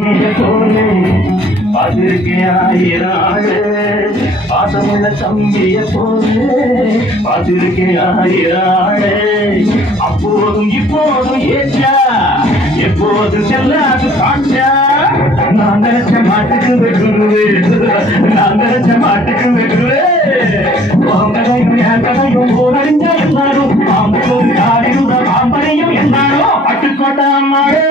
போலே பார்த்திருக்கேன் ஆயிராளே பாசமுள்ள தம்பிய போலே பார்த்திருக்கேன் ஆயிராளே அப்போதும் இப்போதும் ஏற்றா எப்போதும் செல்லாது காட்டா நான் நினைச்ச மாட்டுக்கு வெகுருவே நான் நினைச்ச மாட்டுக்கு வெகுருவே கதையும் ஊரறிஞ்ச எல்லாரும் பாம்பு ஆடிடுற பாம்பரையும் எல்லாரும் பட்டுக்கோட்டை அம்மாடே